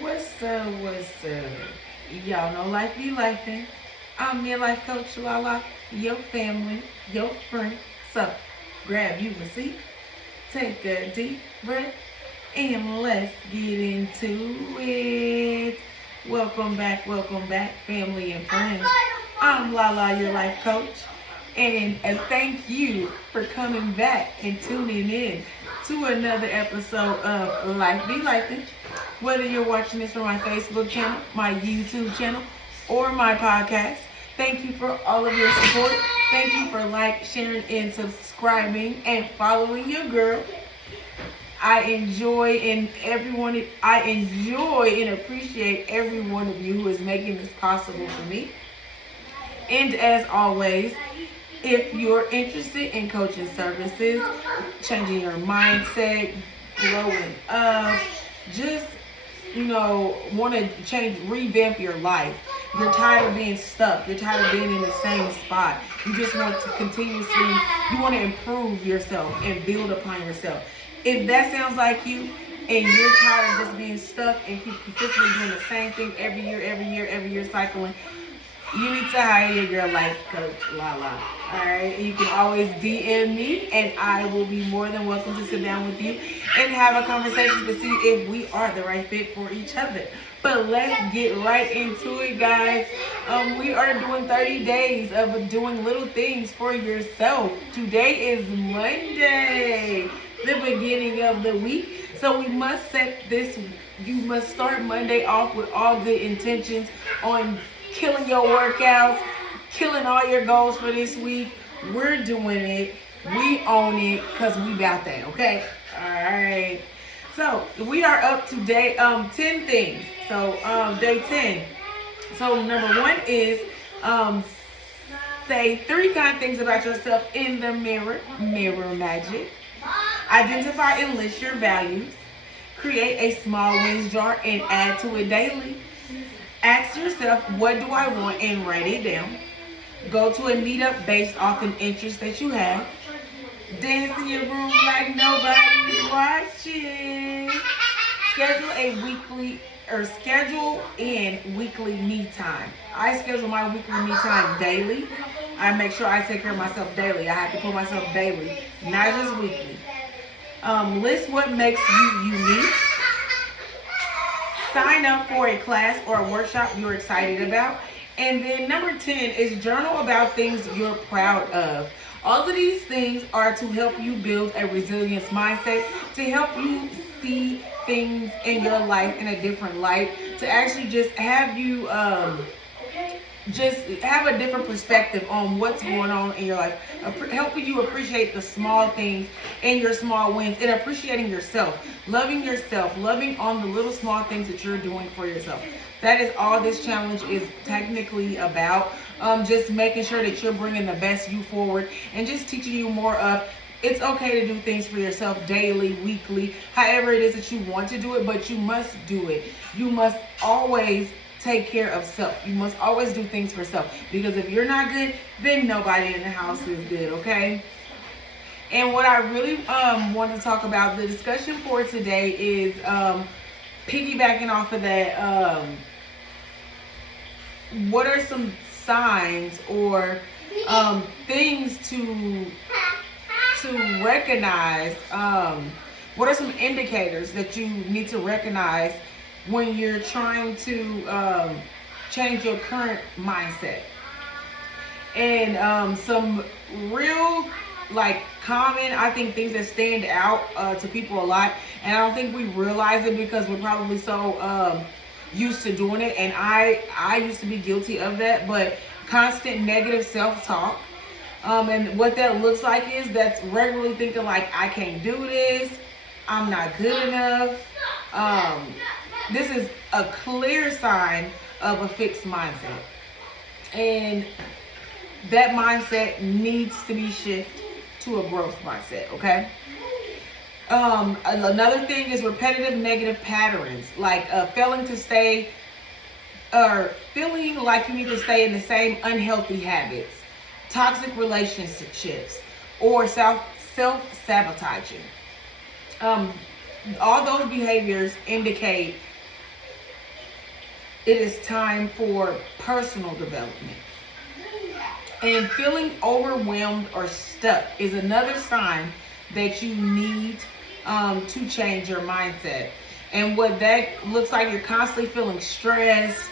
What's up? What's up? Y'all know life be lifing. I'm your life coach Lala, your family, your friend. So grab you a seat, take a deep breath, and let's get into it. Welcome back, family and friends. I'm Lala, your life coach, and thank you for coming back and tuning in to another episode of Life Be Lifing. Whether you're watching this from my Facebook channel, my YouTube channel, or my podcast, thank you for all of your support. Thank you for sharing, and subscribing and following your girl. I enjoy and appreciate every one of you who is making this possible for me. And as always, if you're interested in coaching services, changing your mindset, growing up, just want to revamp your life. You're tired of being stuck. You're tired of being in the same spot. You just want to you want to improve yourself and build upon yourself. If that sounds like you, and you're tired of just being stuck and keep consistently doing the same thing every year, cycling, you need to hire your girl life coach Lala. Alright, you can always DM me and I will be more than welcome to sit down with you and have a conversation to see if we are the right fit for each other. But let's get right into it, guys. We are doing 30 days of doing little things for yourself. Today is Monday, the beginning of the week. So you must start Monday off with all good intentions on killing your workouts, killing all your goals for this week. We're doing it. We own it because we about that, okay? All right. So we are up to day 10 things. So day 10. So number 1 is say 3 kind things about yourself in the mirror. Mirror magic. Identify and list your values. Create a small wins jar and add to it daily. Ask yourself, what do I want, and write it down. Go to a meetup based off an interest that you have. Dance in your room like nobody's watching. Schedule in weekly me time. I schedule my weekly me time daily. I make sure I take care of myself daily. I have to put myself daily, not just weekly. List what makes you unique. Sign up for a class or a workshop you're excited about. And then number 10 is journal about things you're proud of. All of these things are to help you build a resilience mindset, to help you see things in your life in a different light, to actually just have you just have a different perspective on what's going on in your life, helping you appreciate the small things and your small wins, and appreciating yourself, loving on the little small things that you're doing for yourself. That is all this challenge is technically about. Just making sure that you're bringing the best you forward and just teaching you more of it's okay to do things for yourself daily, weekly, however it is that you want to do it, but you must do it. You must always take care of self. You must always do things for self, because if you're not good, then nobody in the house is good, okay? And what I really want to talk about, the discussion for today is piggybacking off of that, what are some signs or things to recognize, what are some indicators that you need to recognize when you're trying to change your current mindset. And some real common, I think, things that stand out to people a lot, and I don't think we realize it because we're probably so used to doing it, and I used to be guilty of that, but constant negative self-talk. And what that looks like is that's regularly thinking I can't do this, I'm not good enough. This is a clear sign of a fixed mindset. And that mindset needs to be shifted to a growth mindset, okay? Another thing is repetitive negative patterns, failing to stay or feeling like you need to stay in the same unhealthy habits, toxic relationships, or self-sabotaging. All those behaviors indicate it is time for personal development. And feeling overwhelmed or stuck is another sign that you need to change your mindset. And what that looks like, you're constantly feeling stressed,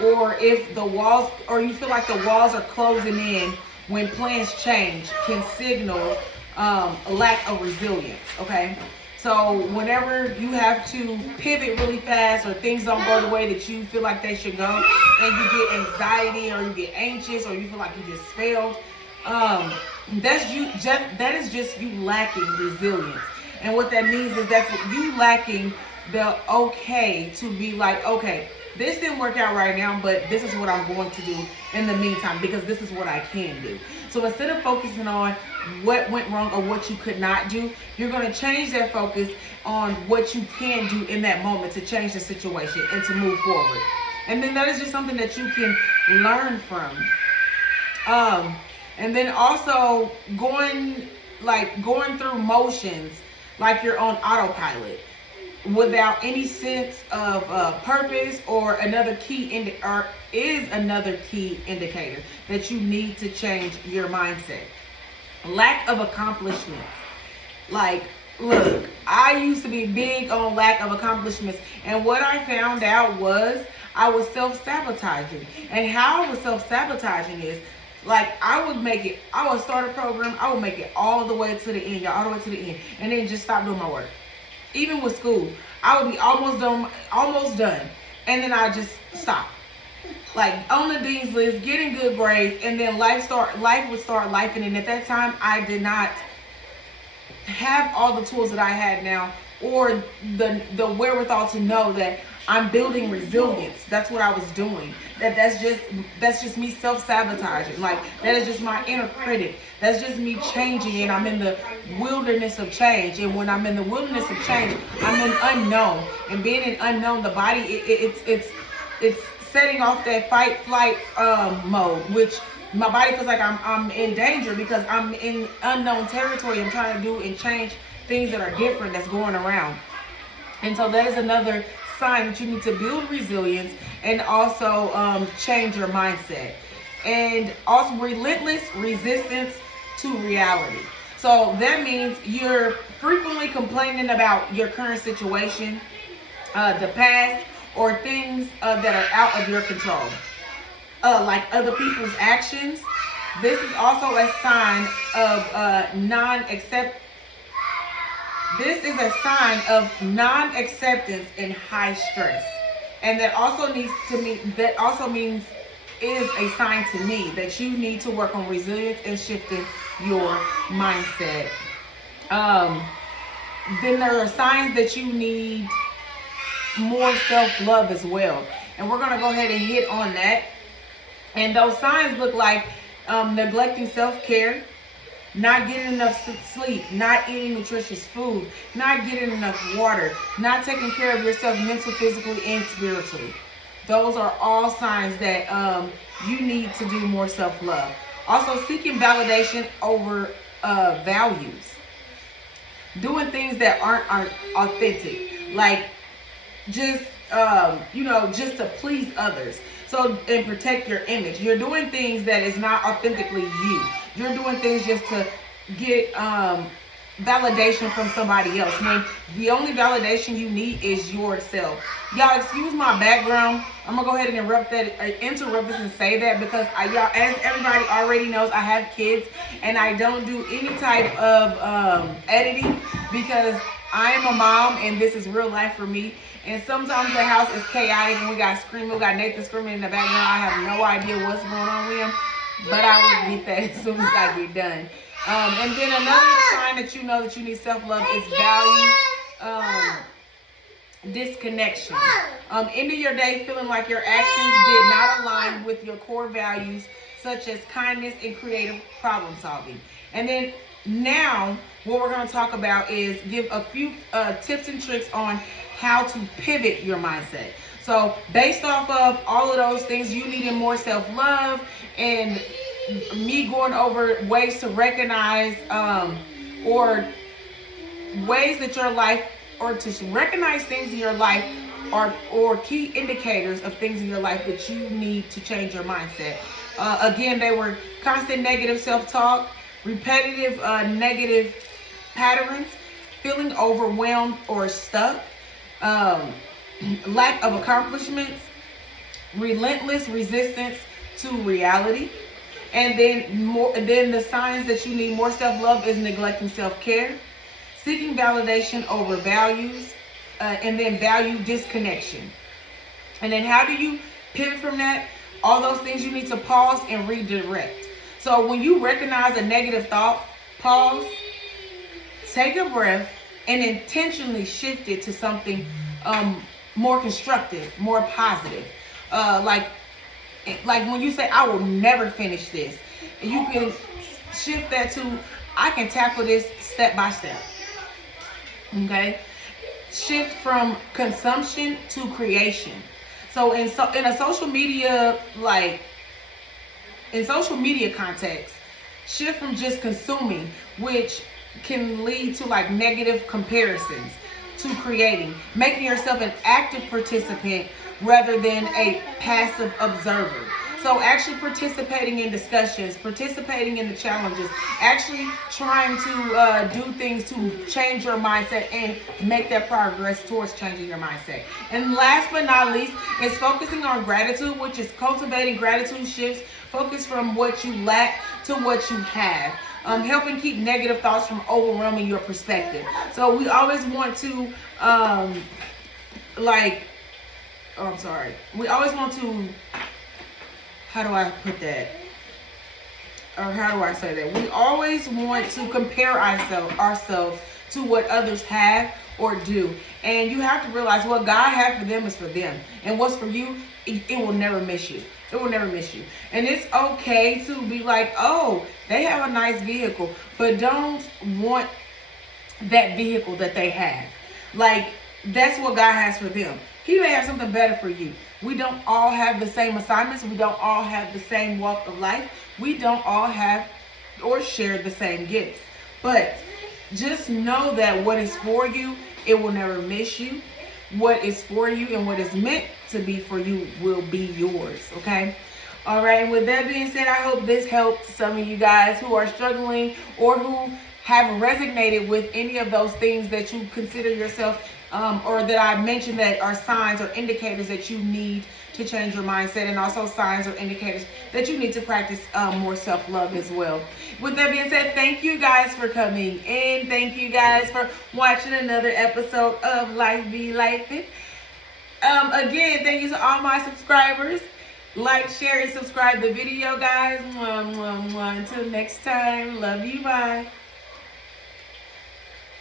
or if the walls, or you feel like the walls are closing in when plans change, can signal a lack of resilience. Okay. So whenever you have to pivot really fast, or things don't go the way that you feel like they should go, and you get anxiety, or you get anxious, or you feel like you just failed, that is just you lacking resilience. And what that means is that's you lacking the okay to be like, okay, this didn't work out right now, but this is what I'm going to do in the meantime, because this is what I can do. So instead of focusing on what went wrong or what you could not do, you're going to change that focus on what you can do in that moment to change the situation and to move forward. And then that is just something that you can learn from. And then also going through motions like you're on autopilot without any sense of purpose, or another key indicator that you need to change your mindset. Lack of accomplishments. Like, look, I used to be big on lack of accomplishments, and what I found out was I was self-sabotaging. And how I was self-sabotaging is, like, I would start a program, I would make it all the way to the end, all the way to the end, and then just stop doing my work. Even with school, I would be almost done, and then I just stop. Like, on the dean's list, getting good grades, and then life would start lifing. And at that time, I did not have all the tools that I had now, or the wherewithal to know that I'm building resilience. That's what I was doing. That's just me self-sabotaging. Like, that is just my inner critic. That's just me changing, and I'm in the wilderness of change. And when I'm in the wilderness of change, I'm in unknown. And being in unknown, the body it's setting off that fight flight mode, which my body feels like I'm in danger because I'm in unknown territory. I'm trying to do and change things that are different that's going around. And so that is another sign that you need to build resilience and also change your mindset. And also relentless resistance to reality. So that means you're frequently complaining about your current situation, the past, or things that are out of your control, like other people's actions. This is also a sign of non-acceptance and high stress. And that also means is a sign to me that you need to work on resilience and shifting your mindset. Then there are signs that you need more self-love as well. And we're going to go ahead and hit on that. And those signs look like neglecting self-care, not getting enough sleep, not eating nutritious food, not getting enough water, not taking care of yourself mentally, physically, and spiritually. Those are all signs that you need to do more self-love. Also, seeking validation over values. Doing things that aren't authentic. Like, just to please others. So, and protect your image. You're doing things that is not authentically you. You're doing things just to get validation from somebody else, when the only validation you need is yourself. Y'all, excuse my background. I'm gonna go ahead and interrupt this and say that because y'all, as everybody already knows, I have kids and I don't do any type of editing because I am a mom and this is real life for me. And sometimes the house is chaotic and we got Nathan screaming in the background. I have no idea what's going on with him, but I will get that as soon as I get done. And then another sign that you know that you need self-love is value disconnection. Ending your day feeling like your actions did not align with your core values, such as kindness and creative problem solving. And then now what we're going to talk about is give a few tips and tricks on how to pivot your mindset. So based off of all of those things, you needing more self-love and me going over ways to recognize or ways that your life, or to recognize things in your life or key indicators of things in your life that you need to change your mindset. Again, they were constant negative self-talk, repetitive negative patterns, feeling overwhelmed or stuck, lack of accomplishments, relentless resistance to reality. And then the signs that you need more self-love is neglecting self-care, seeking validation over values, and then value disconnection. And then how do you pivot from that? All those things you need to pause and redirect. So when you recognize a negative thought, pause, take a breath, and intentionally shift it to something more constructive, more positive. Like when you say, I will never finish this, you can shift that to, I can tackle this step by step. Okay? Shift from consumption to creation. So in a social media, in social media context, shift from just consuming, which can lead to negative comparisons, to creating, making yourself an active participant rather than a passive observer. So actually participating in discussions, participating in the challenges, actually trying to do things to change your mindset and make that progress towards changing your mindset. And last but not least is focusing on gratitude, which is cultivating gratitude shifts, focus from what you lack to what you have. Helping keep negative thoughts from overwhelming your perspective. So we always want to, we always want to, how do I put that? Or how do I say that? We always want to compare ourselves to what others have or do. And you have to realize what God has for them is for them. And what's for you, it will never miss you. It will never miss you. And it's okay to be like, oh, they have a nice vehicle, but don't want that vehicle that they have. That's what God has for them. He may have something better for you. We don't all have the same assignments. We don't all have the same walk of life. We don't all have or share the same gifts. But just know that what is for you, it will never miss you. What is for you and what is meant to be for you will be yours, okay? All right, and with that being said, I hope this helped some of you guys who are struggling or who have resonated with any of those things that you consider yourself or that I mentioned that are signs or indicators that you need to change your mindset, and also signs or indicators that you need to practice more self-love as well. With that being said, thank you guys for coming in. Thank you guys for watching another episode of Life Be Lifing. Again, thank you to all my subscribers. Like, share, and subscribe the video, guys. Mwah, mwah, mwah. Until next time, love you, bye.